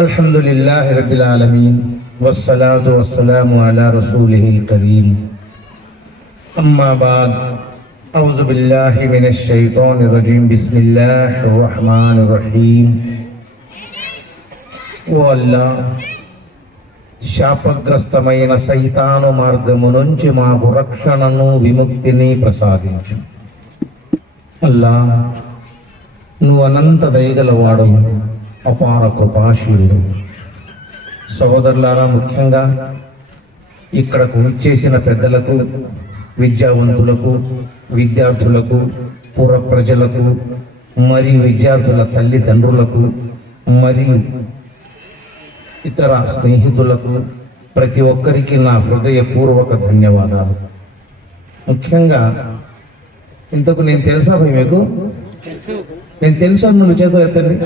अल्हम्दुलिल्लाहि रब्बिल आलमीन वस्सलातु वस्सलामु अला रसूलिहिल करीम अम्मा बाद औज़ु बिल्लाहि मिनश शैतानिर रजीम बिस्मिल्लाहिर रहमानिर रहीम। ఓ అల్లాహ్, శాపగ్రస్తమైన సైతాను మార్గము నుంచి మాకు రక్షణను విముక్తిని ప్రసాదించు. అల్లాహ్, నువ్వు అనంత దయగలవాడు, అపార కృపాశీలుడు. సహోదరులారా, ముఖ్యంగా ఇక్కడకు విచ్చేసిన పెద్దలకు, విద్యావంతులకు, విద్యార్థులకు, పూర్వ ప్రజలకు మరియు విద్యార్థుల తల్లిదండ్రులకు మరియు ఇతర స్నేహితులకు ప్రతి ఒక్కరికి నా హృదయపూర్వక ధన్యవాదాలు. ముఖ్యంగా ఇంతకు నేను తెలుసా మీకు? నేను తెలుసా? నువ్వు చేతులు ఎత్తండి.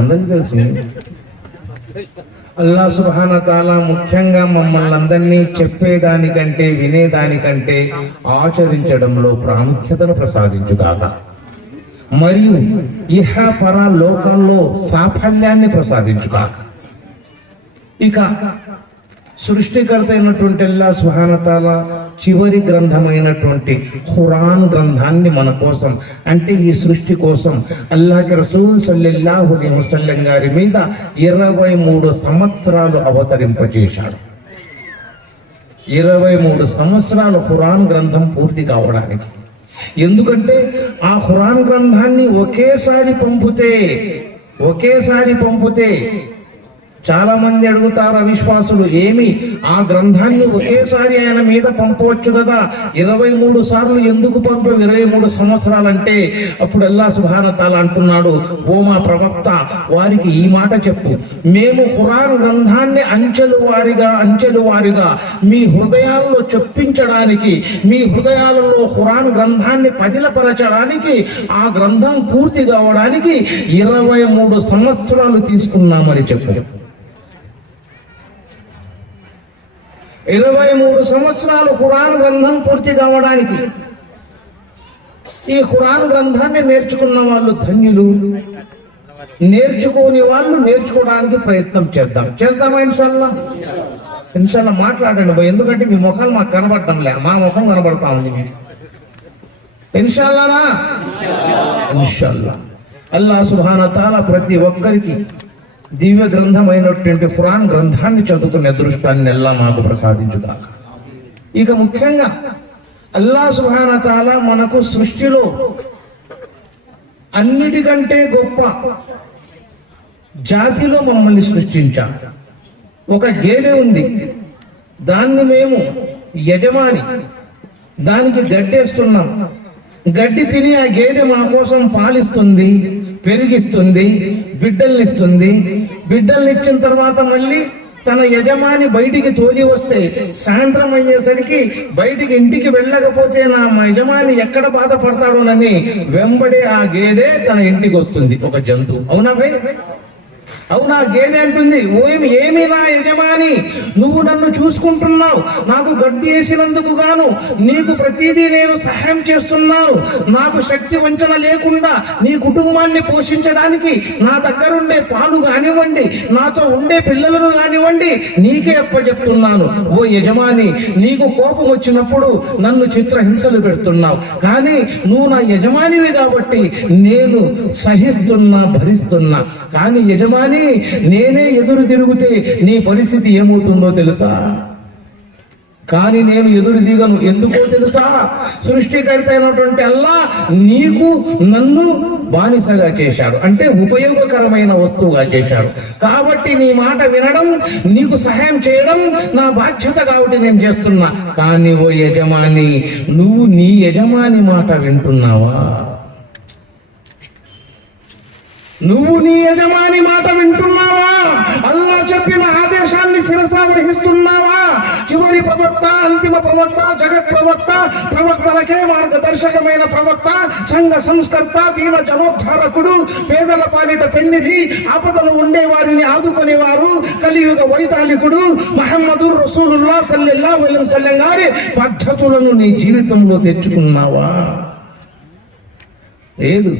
అందరికీ తెలుసు. అల్లాహ్ సుబ్హానహు వ తఆలా ముఖ్యంగా మమ్మల్ని అందరినీ చెప్పేదానికంటే వినేదానికంటే ఆచరించడంలో ప్రాముఖ్యతను ప్రసాదించుగాక మరియు ఇహ పర లోకాల్లో సాఫల్యాన్ని ప్రసాదించుగాక. ఇక సృష్టికర్త అయినటువంటి అల్లాహ్ సుబ్హానహు వ తఆలా చివరి గ్రంథమైనటువంటి ఖురాన్ గ్రంథాన్ని మన కోసం, అంటే ఈ సృష్టి కోసం అల్లాహ్కి రసూల్ సల్లల్లాహు అలైహి వసల్లం గారి మీద 23 సంవత్సరాలు అవతరింపజేశాడు. 23 సంవత్సరాలు ఖురాన్ గ్రంథం పూర్తి కావడానికి. ఎందుకంటే ఆ ఖురాన్ గ్రంథాన్ని ఒకేసారి పంపితే చాలా మంది అడుగుతారు అవిశ్వాసులు, ఏమి ఆ గ్రంథాన్ని ఒకేసారి ఆయన మీద పంపవచ్చు కదా, 23 సార్లు ఎందుకు పంపావు 23 సంవత్సరాలంటే, అప్పుడు అల్లాహ్ సుబ్హానహు వ తఆలా అంటున్నాడు, ఓ మా ప్రవక్త, వారికి ఈ మాట చెప్పు, మేము ఖురాన్ గ్రంథాన్ని అంచెలు వారిగా మీ హృదయాల్లో చొప్పించడానికి, మీ హృదయాలలో ఖురాన్ గ్రంథాన్ని పదిలపరచడానికి, ఆ గ్రంథం పూర్తి కావడానికి 23 సంవత్సరాలు తీసుకున్నామని చెప్పు. 23 సంవత్సరాలు ఖురాన్ గ్రంథం పూర్తి కావడానికి. ఈ ఖురాన్ గ్రంథాన్ని నేర్చుకున్న వాళ్ళు ధన్యులు, నేర్చుకోని వాళ్ళు నేర్చుకోవడానికి ప్రయత్నం చేద్దామా? ఇన్షాల్లా మాట్లాడండి భయ్, ఎందుకంటే మీ ముఖాలు మాకు కనబడటం లే, మా ముఖం కనబడతా ఉంది మీకు. ఇన్షాల్లానా? ఇన్షాల్లా. అల్లాహ్ సుబ్హానహు వ తఆలా ప్రతి ఒక్కరికి దివ్య గ్రంథమైనటువంటి ఖురాన్ గ్రంథాన్ని చదువుకునే అదృష్టాన్ని ఎల్లా మాకు ప్రసాదించుగాక. ఇక ముఖ్యంగా అల్లాహ్ సుబ్హానహు వ తఆలా మనకు సృష్టిలో అన్నిటికంటే గొప్ప జాతిలో మమ్మల్ని సృష్టించాడు. ఒక గేదె ఉంది, దాన్ని మేము యజమాని, దానికి గడ్డేస్తున్నాం. గడ్డి తిని ఆ గేదె మా కోసం పాలిస్తుంది, పెరిగిస్తుంది, బిడ్డల్నిస్తుంది. బిడ్డల్నిచ్చిన తర్వాత మళ్ళీ తన యజమాని బయటికి తోలి వస్తే, సాయంత్రం అయ్యేసరికి బయటికి ఇంటికి వెళ్ళకపోతే నా యజమాని ఎక్కడ బాధపడతాడోనని వెంబడే ఆ గేదె తన ఇంటికి వస్తుంది. ఒక జంతువు. అవునా భయ్? అవునా? గేదె అంటుంది, ఏమి నా యజమాని, నువ్వు నన్ను చూసుకుంటున్నావు, నాకు గడ్డి వేసినందుకు గాను నీకు ప్రతిదీ నేను సహాయం చేస్తున్నాను, నాకు శక్తి వంచన లేకుండా నీ కుటుంబాన్ని పోషించడానికి నా దగ్గరుండే పాలు కానివ్వండి, నాతో ఉండే పిల్లలను కానివ్వండి నీకే అప్పచెప్తున్నాను. ఓ యజమాని, నీకు కోపం వచ్చినప్పుడు నన్ను చిత్రహింసలు పెడుతున్నావు, కానీ నువ్వు నా యజమానివి కాబట్టి నేను సహిస్తున్నా, భరిస్తున్నా. కానీ యజమాని, నేనే ఎదురు తిరిగితే నీ పరిస్థితి ఏమవుతుందో తెలుసా? కానీ నేను ఎదురు దిగను. ఎందుకో తెలుసా? సృష్టికర్త అయినటువంటి అల్లాహ్ నీకు నన్ను బానిసగా చేశాడు, అంటే ఉపయోగకరమైన వస్తువుగా చేశాడు. కాబట్టి నీ మాట వినడం, నీకు సహాయం చేయడం నా బాధ్యత కాబట్టి నేను చేస్తున్నా. కానీ ఓ యజమాని, నువ్వు నీ యజమాని మాట వింటున్నావా? నువ్వు నీ యజమాని మాట వింటున్నావా? అల్లాహ్ చెప్పిన ఆదేశాన్ని శిరసా వహిస్తున్నావా? చివరి ప్రవక్త, అంతిమ ప్రవక్త, జగత్ ప్రవక్త, ప్రవక్తలకే మార్గదర్శకమైన ప్రవక్త, సంఘ సంస్కర్త, దీన జనోద్ధారకుడు, పేదల పాలిట పెన్నిధి, ఆపదలు ఉండే వారిని ఆదుకునేవారు, కలియుగ వైతాళికుడు ముహమ్మదుర్ రసూలుల్లాహ్ సల్లల్లాహు అలైహి వసల్లం గారి పద్ధతులను నీ జీవితంలో తెచ్చుకున్నావా? లేదు.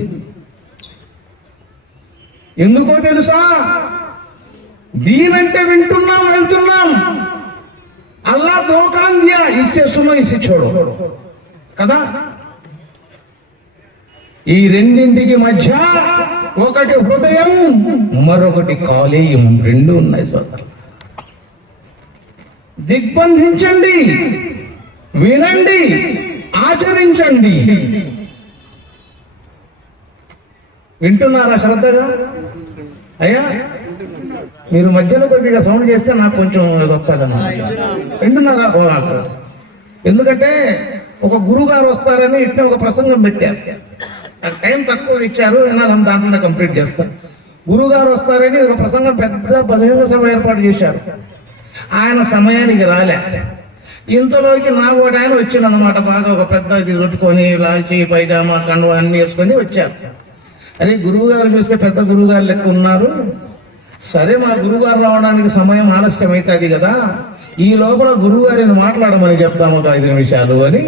ఎందుకో తెలుసా? దీనంటే వింటున్నాం, వెళ్తున్నాం. అల్లా దోకాన్ దియా, ఇస్సే సునో ఇస్సే చోడో కదా. ఈ రెండింటికి మధ్య ఒకటి హృదయం, మరొకటి కాలేయం, రెండు ఉన్నాయి సోదరు. దిగ్బంధించండి, వినండి, ఆచరించండి. వింటున్నారా శ్రద్ధగా? అయ్యా మీరు మధ్యలో కొద్దిగా సౌండ్ చేస్తే నాకు కొంచెం వస్తుందన్నమాట. వింటున్నారా? ఎందుకంటే ఒక గురువు గారు వస్తారని ఇట్లా ఒక ప్రసంగం పెట్టారు. టైం తక్కువ ఇచ్చారు, దాంట్లో కంప్లీట్ చేస్తాను. గురువు గారు వస్తారని ఒక ప్రసంగం పెద్ద బహిరంగ సభ ఏర్పాటు చేశారు. ఆయన సమయానికి రాలే. ఇంతలోకి నా ఒకటి ఆయన వచ్చిండు అనమాట. బాగా ఒక పెద్ద ఇది చుట్టుకొని లాల్చి పైజామా కండువా అన్ని వేసుకొని వచ్చారు. అరే గురువు గారు చూస్తే పెద్ద గురువు గారు లెక్క ఉన్నారు. సరే మా గురువు గారు రావడానికి సమయం ఆలస్యం అవుతుంది కదా, ఈ లోపల గురువు గారిని మాట్లాడమని చెప్తాము ఒక 5 నిమిషాలు అని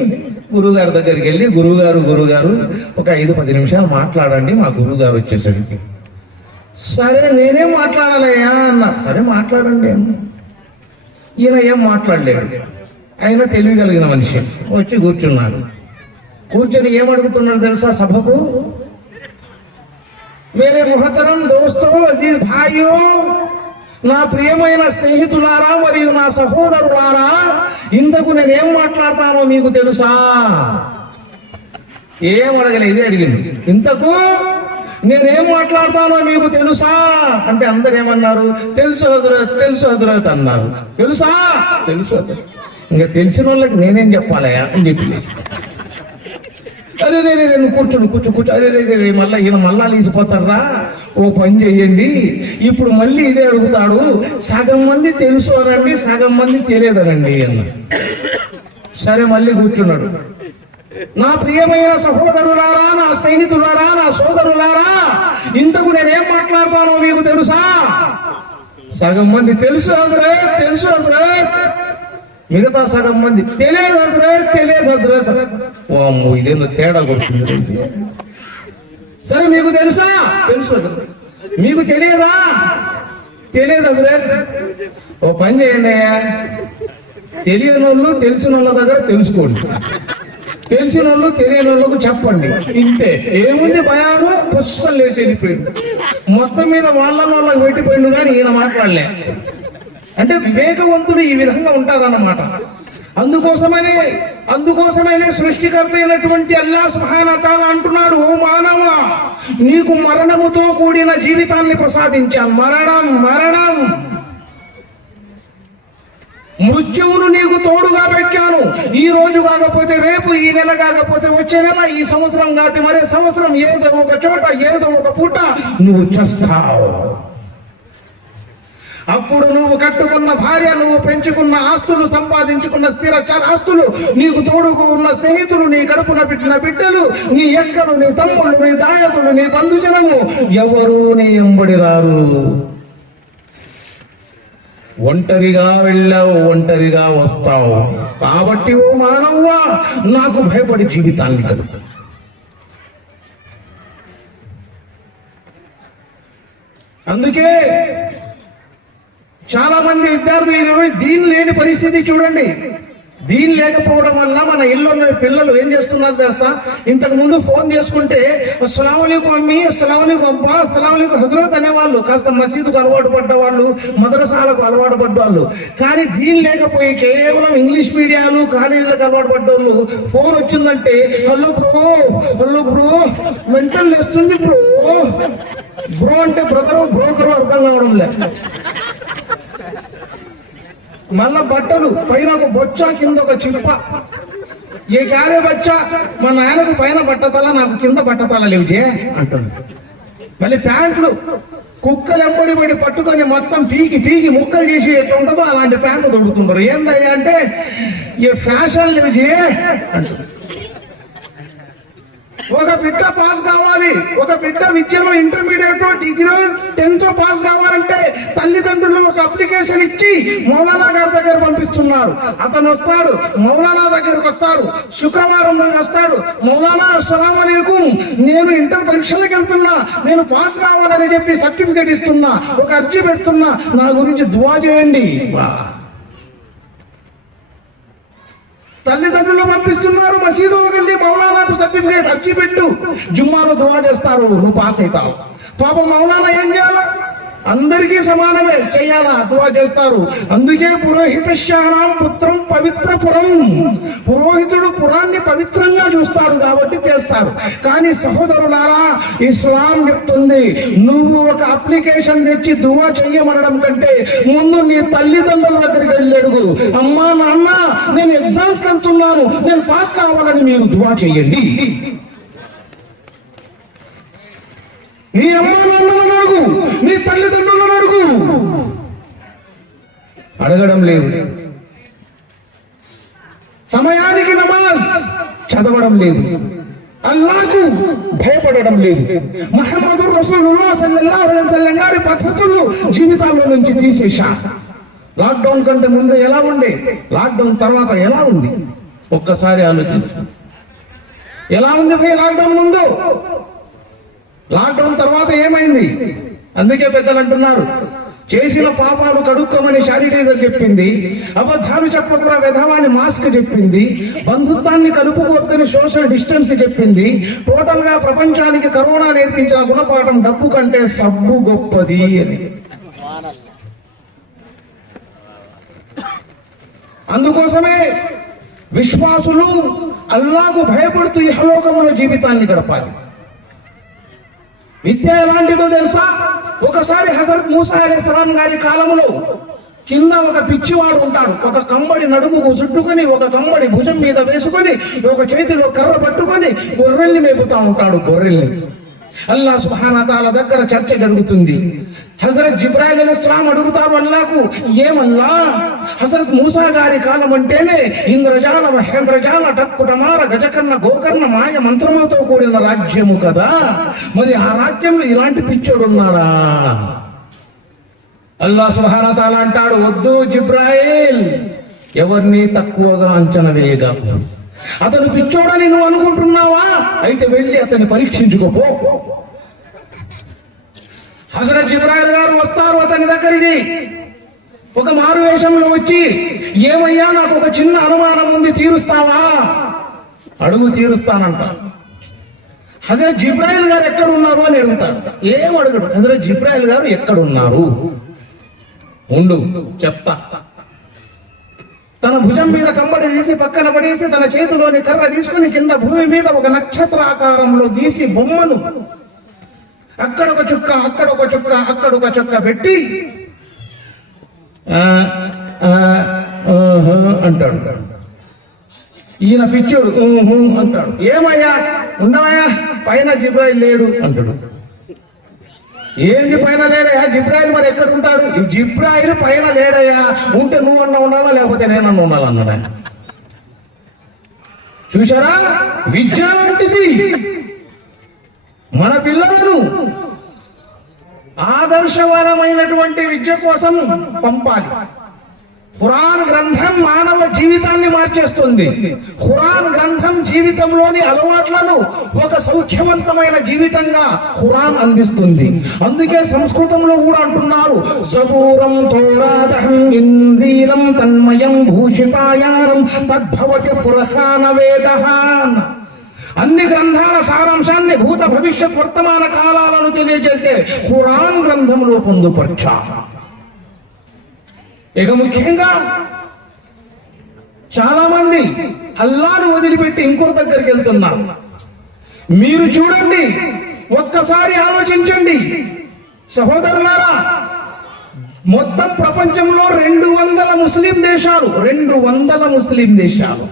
గురువుగారి దగ్గరికి వెళ్ళి, గురువుగారు ఒక 5-10 నిమిషాలు మాట్లాడండి మా గురువు గారు వచ్చేసరికి. సరే నేనేం మాట్లాడాలయ్యా అన్నా. సరే మాట్లాడండి. ఈయన ఏం మాట్లాడలేడు. ఆయన తెలియగలిగిన మనిషి వచ్చి కూర్చున్నారు. కూర్చొని ఏమడుగుతున్నాడు తెలుసా సభకు? మేరే ముహతరం దోస్తో, అజీజ్ భాయ్యో, నా ప్రియమైన స్నేహితులారా మరియు నా సహోదరులారా, ఇంతకు నేనేం మాట్లాడతానో మీకు తెలుసా? ఏం అడగలేదు, ఇదే అడిగింది. ఇంతకు నేనేం మాట్లాడతానో మీకు తెలుసా అంటే అందరు ఏమన్నారు? తెలుసు హజరత్, తెలుసు హజరత్ అన్నారు. తెలుసా? తెలుసు హజరత్. ఇంకా తెలిసిన వాళ్ళకి నేనేం చెప్పాలయా అని చెప్పి, అరే రే కూర్చో అరే రే మళ్ళా ఈయన మళ్ళా లేచిపోతారా, ఓ పని చెయ్యండి, ఇప్పుడు మళ్ళీ ఇదే అడుగుతాడు, సగం మంది తెలుసు అనండి, సగం మంది తెలియదనండి అన్న. సరే మళ్ళీ కూర్చున్నాడు. నా ప్రియమైన సహోదరులారా, నా స్నేహితులారా, నా సోదరులారా, ఇంతకు నేనేం మాట్లాడతానో మీకు తెలుసా? సగం మంది తెలుసు హజరత్, తెలుసు హజరత్. మిగతా సగం మంది తెలియదు హజరత్, తెలియదు హజరత్. ఓ అమ్మో, ఇదేందో తేడా కొడుతుంది. సరే మీకు తెలుసా? తెలుసు హజరత్. మీకు తెలియదా? తెలియదు హజరత్. ఓ పని చేయండి అయ్యా, తెలియని వాళ్ళు తెలిసిన వాళ్ళ దగ్గర తెలుసుకోండి, తెలిసిన వాళ్ళు తెలియని వాళ్ళకు చెప్పండి. ఇంతే. ఏముంది భయాలు? పుస్తకం లేచి వెళ్ళిపోయింది. మొత్తం మీద వాళ్ళకి పెట్టిపోయిండు, కానీ ఈయన మాట్లాడలే. అంటే వివేకవంతుడు ఈ విధంగా ఉంటారన్నమాట. అందుకోసమనే సృష్టికర్త అయినటువంటి అల్లాహ్ సుబ్హానహు వ తఆలా అంటున్నాడు, ఓ మానవ, నీకు మరణముతో కూడిన జీవితాన్ని ప్రసాదించాను. మరణం మృత్యువును నీకు తోడుగా పెట్టాను. ఈ రోజు కాకపోతే రేపు, ఈ నెల కాకపోతే వచ్చే నెల, ఈ సంవత్సరం కాకపోతే మరే సంవత్సరం, ఏదో ఒక చోట ఏదో ఒక పూట నువ్వు చస్తావు. అప్పుడు నువ్వు కట్టుకున్న భార్య, నువ్వు పెంచుకున్న ఆస్తులు, సంపాదించుకున్న స్థిర ఆస్తులు, నీకు తోడుకు ఉన్న స్నేహితులు, నీ కడుపున పెట్టిన బిడ్డలు, నీ ఎక్కలు, నీ తమ్ముళ్ళు, నీ దాయతులు, నీ బంధుజనము ఎవరూ నీ ఎంబడి రారు. ఒంటరిగా వెళ్ళావు, ఒంటరిగా వస్తావు. కాబట్టి ఓ మానవ్వా, నాకు భయపడి జీవితాన్ని గడుపు. అందుకే చాలా మంది విద్యార్థులు దీని లేని పరిస్థితి చూడండి. దీని లేకపోవడం వల్ల మన ఇళ్ళ పిల్లలు ఏం చేస్తున్నారు తెలుసా? ఇంతకు ముందు ఫోన్ చేసుకుంటే అస్సలాము అలైకుం అమ్మీ, అస్సలాము అలైకుం అబ్బా, అస్సలాము అలైకుం హజరత్ అనేవాళ్ళు. కాస్త మసీదుకు అలవాటు పడ్డవాళ్ళు, మదరసాలకు అలవాటు పడ్డవాళ్ళు. కానీ దీని లేకపోయి కేవలం ఇంగ్లీష్ మీడియాలు, కాలేజీలకు అలవాటు పడ్డవాళ్ళు ఫోన్ వచ్చిందంటే హలో బ్రో మెంటల్ వస్తుంది బ్రో అంటే బ్రదరు, బ్రోకరు అర్థం కావడం లేదు. మళ్ళా బట్టలు పైన ఒక బొచ్చ, కింద ఒక చిప్ప. ఏ క్యారే బచ్చా, మా నాయనకు పైన బట్టతల, నాకు కింద బట్టతల లేవుజే అంటుంది. మళ్ళీ ప్యాంట్లు కుక్కలు ఎంబడి పట్టుకొని మొత్తం పీకి ముక్కలు చేసి ఎట్లా ఉంటుందో అలాంటి ప్యాంట్లు దొడుకుతుంటారు. ఏందయ్యా అంటే ఏ ఫ్యాషన్ లేవుజే అంటుంది. ఒక బిడ్డ పాస్ కావాలి, ఒక బిడ్డ విద్యలో ఇంటర్మీడియట్, డిగ్రీ, 10th పాస్ కావాలంటే తల్లిదండ్రులు ఒక అప్లికేషన్ ఇచ్చి మౌలానా గారి దగ్గర పంపిస్తున్నారు. అతను వస్తాడు, మౌలానా దగ్గరకు వస్తాడు, శుక్రవారం రోజు వస్తాడు. మౌలానా అస్సలాము అలైకుం, నేను ఇంటర్ పరీక్షలకు వెళ్తున్నా, నేను పాస్ కావాలని చెప్పి సర్టిఫికేట్ ఇస్తున్నా, ఒక అర్జీ పెడుతున్నా, నా గురించి దువా చేయండి. తల్లిదండ్రులు పంపిస్తున్నారు, మసీదు వెళ్ళి మౌలానాకు సర్టిఫికేట్ అర్జీ పెట్టు, జుమ్మాలో దువా చేస్తారు, నువ్వు పాస్ అవుతావు. పాప మౌలానా ఏం చేయాలా? అందరికీ సమానమే చేయాలా, దువా చేస్తారు. అందుకే పురోహిత శానాం పుత్రం పవిత్ర పురం, పురోహితుడు పురాన్ని పవిత్రంగా చూస్తాడు కాబట్టి చేస్తారు. కానీ సహోదరులారా, ఇస్లాం చెప్తుంది, నువ్వు ఒక అప్లికేషన్ తెచ్చి దువా చెయ్యమనడం కంటే ముందు నీ తల్లిదండ్రుల దగ్గరికి వెళ్ళి అడుగు, అమ్మా నాన్న నేను ఎగ్జామ్స్ వెళ్తున్నాను, నేను పాస్ కావాలని మీరు దువా చెయ్యండి. నీ అమ్మా నాన్నలను అడుగు, నీ తల్లిదండ్రులను అడుగు. అడగడం లేదు, సమయానికి నమాజ్ చదవడం లేదు, అల్లాహకు భయపడడం లేదు. ముహమ్మదు రసూలుల్లాహ్ సల్లల్లాహు అలైహి వసల్లం గారి పద్ధతులు జీవితాల్లో నుంచి తీసేశారు. లాక్డౌన్ కంటే ముందు ఎలా ఉండే, లాక్డౌన్ తర్వాత ఎలా ఉంది ఒక్కసారి ఆలోచించు. ఎలా ఉంది భయ్ లాక్డౌన్ ముందు, లాక్డౌన్ తర్వాత ఏమైంది? అందుకే పెద్దలు అంటున్నారు, చేసిన పాపాలు కడుక్కోమని శానిటైజర్ చెప్పింది, అబద్ధాలు చెప్పకురా వెధవాని మాస్క్ చెప్పింది, బంధుత్వాన్ని కలుపుకోవద్దని సోషల్ డిస్టెన్స్ చెప్పింది. టోటల్ గా ప్రపంచానికి కరోనా నేర్పించిన గుణపాఠం డబ్బు కంటే సబ్బు గొప్పది అని. అందుకోసమే విశ్వాసులు అల్లాహకు భయపడుతూ ఇహలోకముల జీవితాన్ని గడపాలి. విద్య ఎలాంటిదో తెలుసా? ఒకసారి హజరత్ మూసా అలైహిస్సలాం గారి కాలంలో కింద ఒక పిచ్చివాడు ఉంటాడు, ఒక కంబడి నడుముకు చుట్టుకొని, ఒక కంబడి భుజం మీద వేసుకొని, ఒక చేతిలో కర్ర పట్టుకొని గొర్రెల్ని మేపుతా ఉంటాడు. గొర్రెల్ని అల్లాహ్ సుబ్హానహు వ తఆలా దగ్గర చర్చ జరుగుతుంది. హజరత్ జిబ్రాయిల్ అలైహిస్సలాం అడుగుతారు అల్లాహకు, ఏమల్లా హజరత్ మూసా గారి కాలం అంటేనే ఇంద్రజాల మహేంద్రజాల టక్కుటమార గజకర్ణ గోకర్ణ మాయ మంత్రములతో కూడిన రాజ్యము కదా, మరి ఆ రాజ్యంలో ఇలాంటి పిచ్చోడు ఉన్నాడా? అల్లాహ్ సుబ్హానహు వ తఆలా అంటాడు, వద్దు జిబ్రాయిల్, ఎవరిని తక్కువగా అంచనా వేయగా. అతను పిచ్చోడని నువ్వు అనుకుంటున్నావా? అయితే వెళ్ళి అతన్ని పరీక్షించుకోపో. హజరత్ జిబ్రాయిల్ గారు వస్తారు అతని దగ్గరికి. ఒక మారు వేషంలో వచ్చి, ఏమయ్యా నాకు ఒక చిన్న అనుమానం ఉంది, తీరుస్తావా? అడుగు, తీరుస్తానంట. హజరత్ జిబ్రాయిల్ గారు ఎక్కడున్నారు అని అడుగుతాడు. ఏం అడుగుడు, హజరత్ జిబ్రాయిల్ గారు ఎక్కడున్నారు, ఉండు చెప్తా. తన భుజం మీద కంబడి తీసి పక్కన పడేసి, తన చేతిలోని కర్ర తీసుకుని కింద భూమి మీద ఒక నక్షత్ర ఆకారంలో గీసి బొమ్మను అక్కడొక చుక్క, అక్కడొక చుక్క, అక్కడొక చుక్క పెట్టి అంటాడు. ఈయన పిచ్చోడు అంటాడు. ఏమయ్యా ఉండవయ్యా, పైన జిబ్రాయిల్ లేడు అంటాడు. ఏంది పైన లేడయ్యా, జిబ్రాయిల్ మరి ఎక్కడ ఉంటాడు? జిబ్రాయిల్ పైన లేడయ్యా, ఉంటే నువ్వన్నా ఉండాలా లేకపోతే నేనన్నా ఉండాలన్నాడు ఆయన. చూసారా, విద్య లాంటిది. మన పిల్లలను ఆదర్శవంతమైనటువంటి విద్య కోసం పంపాలి. ఖురాన్ గ్రంథం మానవ జీవితాన్ని మార్చేస్తుంది. ఖురాన్ గ్రంథం జీవితంలోని అలవాట్లను ఒక సౌఖ్యవంతమైన జీవితంగా ఖురాన్ అందిస్తుంది. అందుకే సంస్కృతంలో కూడా అంటున్నారు, జబూరం తౌరాతహం ఇంజీలం తన్మయం భూషితాయానం తద్భవతి ఫుర్ఖాన వేదః. అన్ని గ్రంథాల సారాంశాన్ని భూత భవిష్యత్ వర్తమాన కాలాలను తెలియజేసే ఖురాన్ గ్రంథంలో పొందుపరిచారు. ఇక ముఖ్యంగా చాలా మంది అల్లాను వదిలిపెట్టి ఇంకొక దగ్గరికి వెళ్తున్నారు. మీరు చూడండి, ఒక్కసారి ఆలోచించండి సహోదరులారా, మొత్తం ప్రపంచంలో 200 ముస్లిం దేశాలు, 200 ముస్లిం దేశాలు,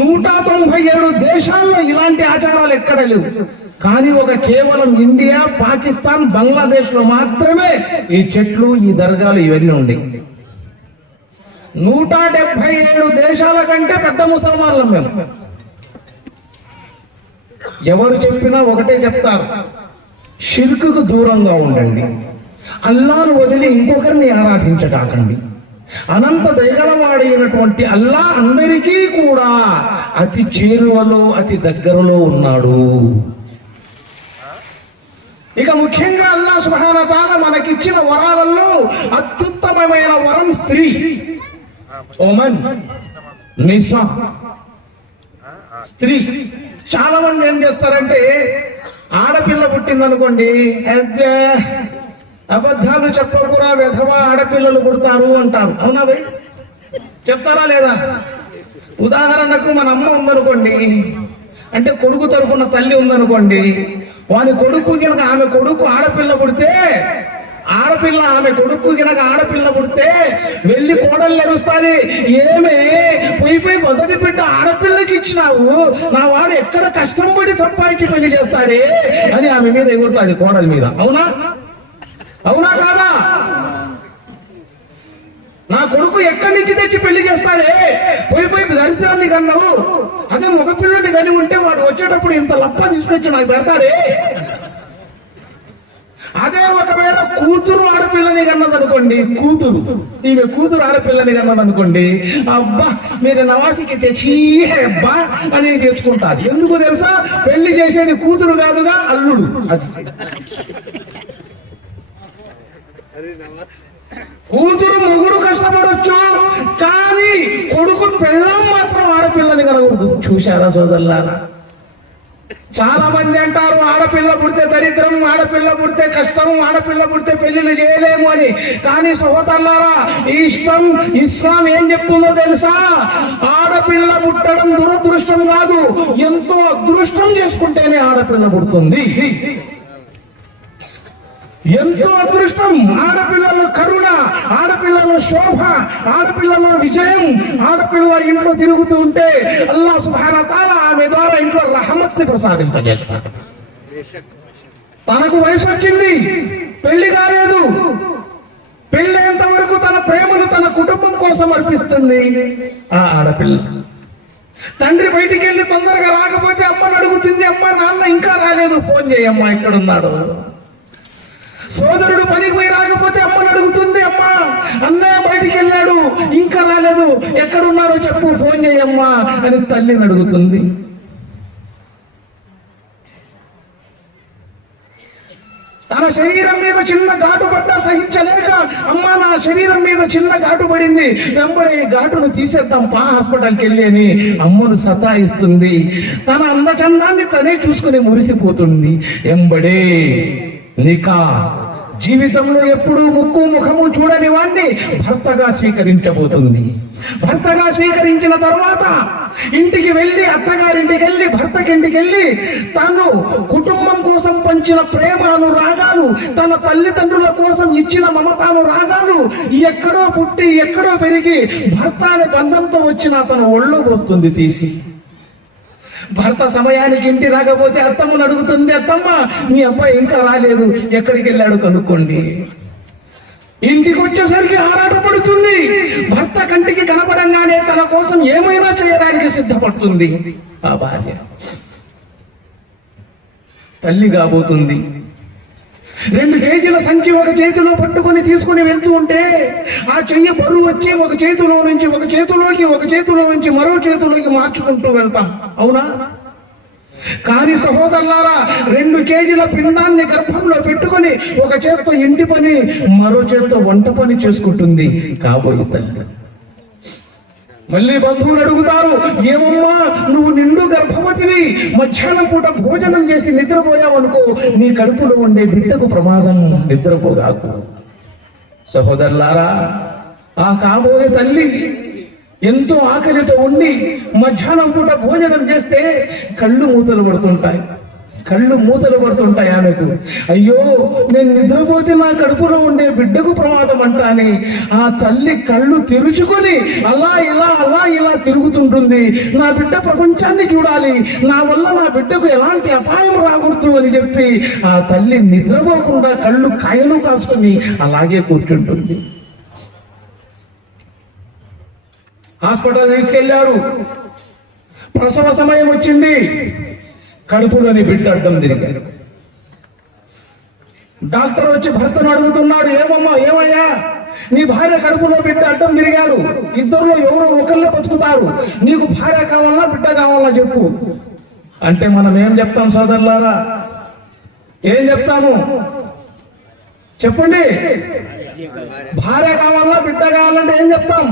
197 దేశాల్లో ఇలాంటి ఆచారాలు ఎక్కడ లేవు. కానీ కేవలం ఇండియా, పాకిస్తాన్, బంగ్లాదేశ్ లో మాత్రమే ఈ చెట్లు, ఈ దర్గాలు ఇవన్నీ ఉండి. 177 దేశాల కంటే పెద్ద ముసల్మాన్లం మేము. ఎవరు చెప్పినా ఒకటే చెప్తారు, షిర్కుకు దూరంగా ఉండండి, అల్లాను వదిలి ఇంకొకరిని ఆరాధించకాకండి. అనంత దయగలవాడైనటువంటి అల్లా అందరికీ కూడా అతి చేరువలో అతి దగ్గరలో ఉన్నాడు. ఇక ముఖ్యంగా అల్లా సుబ్హానహు వ తఆలా మనకిచ్చిన వరాలలో అత్యుత్తమమైన వరం స్త్రీ, ఓమన్, నిసా, స్త్రీ. చాలా మంది ఏం చేస్తారంటే ఆడపిల్ల పుట్టిందనుకోండి, అబద్ధాలు చెప్పకురా వెధవా ఆడపిల్లలు పుడతారు అంటారు. అవునా భయ్? చెప్తారా లేదా? ఉదాహరణకు మన అమ్మ ఉందనుకోండి, అంటే కొడుకు తరఫున తల్లి ఉందనుకోండి, వాని కొడుకు గినక ఆమె కొడుకు ఆడపిల్ల పుడితే, ఆమె కొడుకు గినక ఆడపిల్ల పుడితే వెళ్ళి కోడలు ఎరుస్తుంది, ఏమే పోయి మొదటి బిడ్డ ఆడపిల్లకి ఇచ్చినావు, నా వాడు ఎక్కడ కష్టం పడి సంపాదించి పెళ్లి చేస్తాడే అని ఆమె మీద ఎగురుతుంది, కోడలి మీద. అవునా అవునా కాదా? నా కొడుకు ఎక్కడి నుంచి తెచ్చి పెళ్లి చేస్తాడే, పోయి దరిద్రాన్ని కన్నావు, అదే మగ పిల్లని కని ఉంటే వాడు వచ్చేటప్పుడు ఇంత లప్ప తీసుకొచ్చి నాకు పెడతాడే. అదే ఒకవేళ కూతురు ఆడపిల్లని కన్నదనుకోండి, ఈమె కూతురు ఆడపిల్లని కన్నదనుకోండి, అబ్బా మీరు నవాసికి తెచ్చి అబ్బా అని తెచ్చుకుంటారు. ఎందుకు తెలుసా? పెళ్లి చేసేది కూతురు కాదుగా, అల్లుడు. అది కూతురు మొగుడు కష్టపడొచ్చు, కానీ కొడుకు పెళ్ళం మాత్రం ఆడపిల్లని కనకూడదు. చూశారా సోదరులారా? చాలా మంది అంటారు ఆడపిల్ల పుడితే దరిద్రం, ఆడపిల్ల పుడితే కష్టం, ఆడపిల్ల పుడితే పెళ్లిళ్ళు చేయలేము అని. కానీ సోదరులారా, ఇస్లాం ఏం చెప్తుందో తెలుసా? ఆడపిల్ల పుట్టడం దురదృష్టం కాదు, ఎంతో అదృష్టం చేసుకుంటేనే ఆడపిల్ల పుడుతుంది. ఎంతో అదృష్టం. ఆడపిల్లల కరుణ, ఆడపిల్లల శోభ, ఆడపిల్లల విజయం. ఆడపిల్ల ఇంట్లో తిరుగుతూ ఉంటే అల్లా సుబ్హానహు వ తఆలా ఆమె ద్వారా ఇంట్లో రహమత్ని ప్రసాదింపజేస్తాడు. తనకు వయసు వచ్చింది, పెళ్లి కాలేదు, పెళ్ళేంత వరకు తన ప్రేమను తన కుటుంబం కోసం అర్పిస్తుంది ఆ ఆడపిల్ల. తండ్రి బయటికి వెళ్ళి తొందరగా రాకపోతే అమ్మని అడుగుతుంది, అమ్మ నాన్న ఇంకా రాలేదు, ఫోన్ చేయమ్మా ఎక్కడున్నాడు. సోదరుడు పనికి పోయి రాకపోతే అమ్మని అడుగుతుంది, అమ్మ అన్నయ్య బయటికి వెళ్ళాడు ఇంకా రాలేదు, ఎక్కడున్నారో చెప్పు, ఫోన్ చేయమ్మా అని తల్లిని అడుగుతుంది. తన శరీరం మీద చిన్న ఘాటు పడ్డా సహించలేక, అమ్మ నా శరీరం మీద చిన్న ఘాటు పడింది, వెంబడే ఘాటును తీసేద్దాం పా హాస్పిటల్కి వెళ్ళి అని అమ్మను సతాయిస్తుంది. తన అందచందాన్ని తనే చూసుకుని మురిసిపోతుంది. వెంబడే నికా, జీవితంలో ఎప్పుడూ ముక్కు ముఖము చూడని వాణ్ణి భర్తగా స్వీకరించబోతుంది. భర్తగా స్వీకరించిన తర్వాత ఇంటికి వెళ్ళి, అత్తగారింటికి వెళ్ళి, భర్తకింటికి వెళ్ళి తాను కుటుంబం కోసం పంచిన ప్రేమానురాగాలు, తన తల్లిదండ్రుల కోసం ఇచ్చిన మమతానురాగాలు ఎక్కడో పుట్టి ఎక్కడో పెరిగి భర్త అనే బంధంతో వచ్చిన తన ఒళ్ళో పోస్తుంది తీసి. భర్త సమయానికి ఇంటి రాకపోతే అత్తమ్మను అడుగుతుంది, అత్తమ్మ మీ అబ్బాయి ఇంకా రాలేదు, ఎక్కడికి వెళ్ళాడు కనుక్కోండి. ఇంటికి వచ్చేసరికి ఆరాటపడుతుంది. భర్త కంటికి కనపడంగానే తన కోసం ఏమైనా చేయడానికి సిద్ధపడుతుంది ఆ భార్య. తల్లి కాబోతుంది. 2 కేజీల సంచి ఒక చేతిలో పట్టుకొని తీసుకుని వెళ్తూ ఉంటే ఆ చెయ్యి బరువు వచ్చి ఒక చేతిలో నుంచి మరో చేతిలోకి మార్చుకుంటూ వెళ్తాం. అవునా? కానీ సహోదరులారా, 2 కేజీల పిండాన్ని గర్భంలో పెట్టుకొని ఒక చేత్తో ఇంటి పని, మరో చేత్తో వంట పని చేసుకుంటుంది కాబోయే తల్లి. మళ్ళీ బంధువులు అడుగుతారు, ఏమమ్మా నువ్వు నిండు గర్భవతివి, మధ్యాహ్నం పూట భోజనం చేసి నిద్రపోయావనుకో నీ కడుపులో ఉండే బిడ్డకు ప్రమాదం, నిద్రపోగాకు. సహోదరులారా, ఆ కాబోయే తల్లి ఎంతో ఆకలితో ఉండి మధ్యాహ్నం పూట భోజనం చేస్తే కళ్ళు మూతలు పడుతుంటాయి ఆమెకు. అయ్యో నేను నిద్రపోతే నా కడుపులో ఉండే బిడ్డకు ప్రమాదం అంటాని ఆ తల్లి కళ్ళు తెరుచుకొని అలా ఇలా తిరుగుతుంటుంది. నా బిడ్డ ప్రపంచాన్ని చూడాలి, నా వల్ల నా బిడ్డకు ఎలాంటి అపాయం రాకూడదు అని చెప్పి ఆ తల్లి నిద్రపోకుండా కళ్ళు కాయలు కాసుకొని అలాగే కూర్చుంటుంది. హాస్పిటల్ తీసుకెళ్లారు. ప్రసవ సమయం వచ్చింది. కడుపులోని బిడ్డ అడ్డం తిరిగాడు. డాక్టర్ వచ్చి భర్తను అడుగుతున్నాడు, ఏమయ్యా నీ భార్య కడుపులో బిడ్డ అడ్డం తిరిగాడు, ఇద్దరులో ఎవరో ఒకళ్ళే బతుకుతారు, నీకు భార్య కావాలన్నా బిడ్డ కావాలన్నా చెప్పు అంటే మనం ఏం చెప్తాం సోదరులారా? ఏం చెప్తాము చెప్పండి? భార్య కావాలన్నా బిడ్డ కావాలంటే ఏం చెప్తాం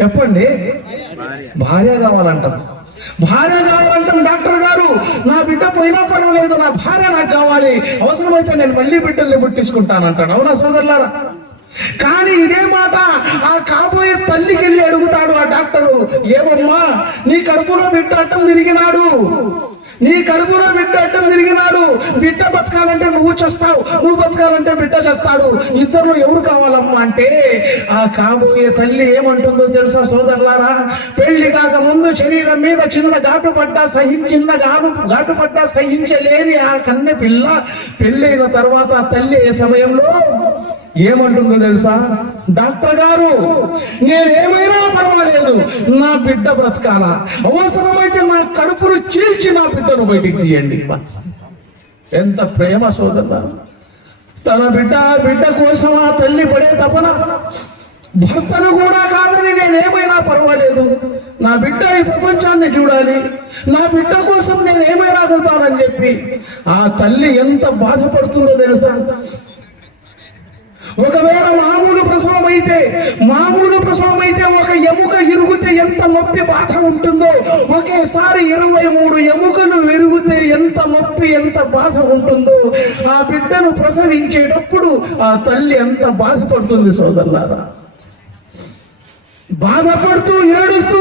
చెప్పండి? భార్య కావాలంటాం. భార్య కావాలంటాం. డాక్టర్ గారు, నా బిడ్డ పోయినా పర్వాలేదు, నా భార్య నాకు కావాలి, అవసరమైతే నేను మళ్ళీ బిడ్డల్ని పుట్టించుకుంటానంటాడు. అవునా సోదరులారా? కానీ ఇదే మాట ఆ కాబోయే తల్లికి వెళ్ళి అడుగుతాడు ఆ డాక్టరు, ఏమమ్మా నీ కడుపులో బిడ్డ అడ్డం తిరిగినాడు, బిడ్డ బతకాలంటే నువ్వు చేస్తావు, నువ్వు బతకాలంటే బిడ్డ చేస్తాడు, ఇద్దరు ఎవరు కావాలమ్మా అంటే ఆ కాబోయే తల్లి ఏమంటుందో తెలుసా సోదరులారా? పెళ్లి కాక ముందు శరీరం మీద చిన్న ఘాటు పడ్డా సహించలేని ఆ కన్నె పిల్ల పెళ్ళైన తర్వాత తల్లి ఏ సమయంలో ఏమంటుందో తెలుసా? డాక్టర్ గారు, నేనేమైనా పర్వాలేదు, నా బిడ్డ బ్రతకాలా, అవసరమైతే నా కడుపును చీల్చి నా బిడ్డను బయటికి తీయండి. ఎంత ప్రేమ సోదరులా! తన బిడ్డ కోసం ఆ తల్లి పడే తపన భర్తను కూడా కాదని నేనేమైనా పర్వాలేదు, నా బిడ్డ ఈ ప్రపంచాన్ని చూడాలి, నా బిడ్డ కోసం నేను ఏమైనా కలుగుతానని చెప్పి ఆ తల్లి ఎంత బాధపడుతుందో తెలుసా? ఒకవేళ మామూలు ప్రసవం అయితే ఒక ఎముక ఇరుగుతే ఎంత నొప్పి బాధ ఉంటుందో, ఒకేసారి 23 ఎముకలు విరిగితే ఎంత నొప్పి ఎంత బాధ ఉంటుందో ఆ బిడ్డను ప్రసవించేటప్పుడు ఆ తల్లి ఎంత బాధపడుతుంది సోదరులారా? బాధపడుతూ ఏడుస్తూ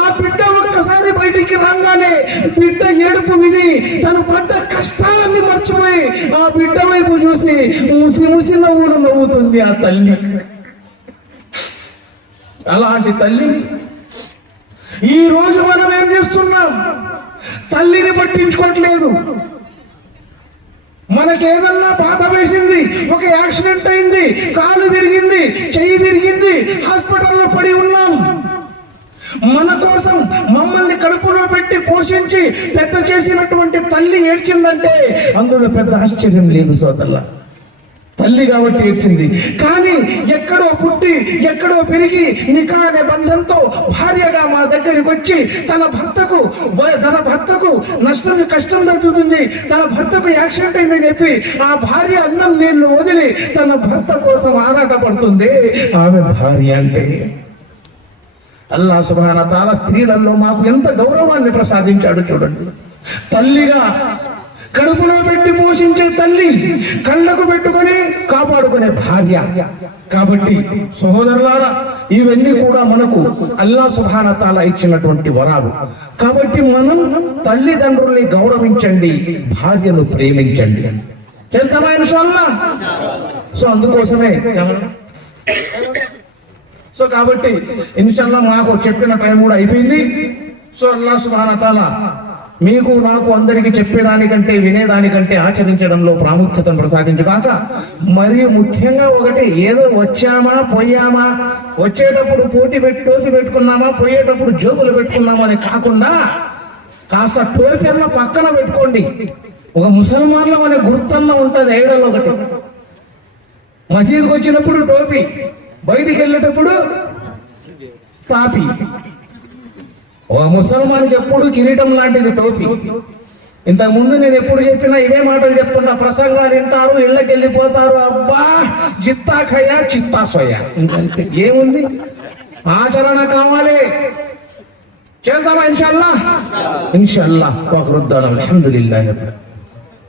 ఆ బిడ్డ ఒక్కసారి బయటికి రాగానే బిడ్డ ఏడుపు విని తను పడ్డ కష్టాలన్నీ మర్చిపోయి ఆ బిడ్డ వైపు చూసి ముసి నవ్వులు నవ్వుతుంది ఆ తల్లి. అలాంటి తల్లిని ఈ రోజు మనం ఏం చేస్తున్నాం? తల్లిని పట్టించుకోవట్లేదు. మనకేదన్నా బాధ వేసింది, ఒక యాక్సిడెంట్ అయింది, కాలు విరిగింది, చెయ్యి విరిగింది, హాస్పిటల్లో పడి ఉన్నాం, మన కోసం మమ్మల్ని కడుపులో పెట్టి పోషించి పెద్ద చేసినటువంటి తల్లి ఏడ్చిందంటే అందులో పెద్ద ఆశ్చర్యం లేదు సోదరులా. తల్లి కాబట్టి ఏడ్చింది. కానీ ఎక్కడో పుట్టి ఎక్కడో పెరిగి నికా అనే బంధంతో భార్యగా మా దగ్గరికి వచ్చి తన భర్తకు కష్టం జరుగుతుంది, తన భర్తకు యాక్సిడెంట్ అయిందని చెప్పి ఆ భార్య అన్నం నీళ్లు వదిలి తన భర్త కోసం ఆరాటపడుతుంది. ఆమె భార్య అంటే అల్లాహ్ సుబ్హానహు వ తఆలా స్త్రీలలో మాకు ఎంత గౌరవాన్ని ప్రసాదించాడు చూడండి. తల్లిగా కడుపులో పెట్టి పోషించే తల్లి, కళ్ళకు పెట్టుకొని కాపాడుకునే భార్య. కాబట్టి సహోదరులారా, ఇవన్నీ కూడా మనకు అల్లాహ్ సుబ్హానహు వ తఆలా ఇచ్చినటువంటి వరాలు. కాబట్టి మనం తల్లిదండ్రుల్ని గౌరవించండి, భార్యను ప్రేమించండి. చేద్దామా ఇన్షాల్లాహ్? సో అందుకోసమే కాబట్టి ఇన్షాల్లాహ్ మాకు చెప్పిన టైం కూడా అయిపోయింది. సో అల్లాహ్ సుబ్హానహు వ తఆలా మీకు నాకు అందరికీ చెప్పేదానికంటే వినేదానికంటే ఆచరించడంలో ప్రాముఖ్యతను ప్రసాదించుగాక. మరియు ముఖ్యంగా ఒకటి, ఏదో వచ్చామా పోయామా, వచ్చేటప్పుడు టోపీ పెట్టుకున్నామా, పోయేటప్పుడు జోబులు పెట్టుకున్నామా అని కాకుండా కాస్త టోపీ అన్న పక్కన పెట్టుకోండి. ఒక ముసల్మాన్లం అనే గుర్తన్న ఉంటుంది. ఐడల్ ఒకటి, మసీదుకి వచ్చినప్పుడు టోపీ, బయటికి వెళ్ళేటప్పుడు టాపీ. ఓ ముసల్మాన్కి ఎప్పుడు కిరీటం లాంటిది టోపీ. ఇంతకు ముందు నేను ఎప్పుడు చెప్పినా ఇవే మాటలు చెప్తున్నా. ప్రసంగాలు వింటారు, ఇళ్ళకి వెళ్ళిపోతారు, అబ్బా జిత్తా ఖయ్యా చిత్తా సోయా. ఏముంది? ఆచరణ కావాలి. చేద్దామా ఇన్షాల్లాహ్? ఇన్షాల్లాహ్. అల్హమ్దులిల్లాహ్.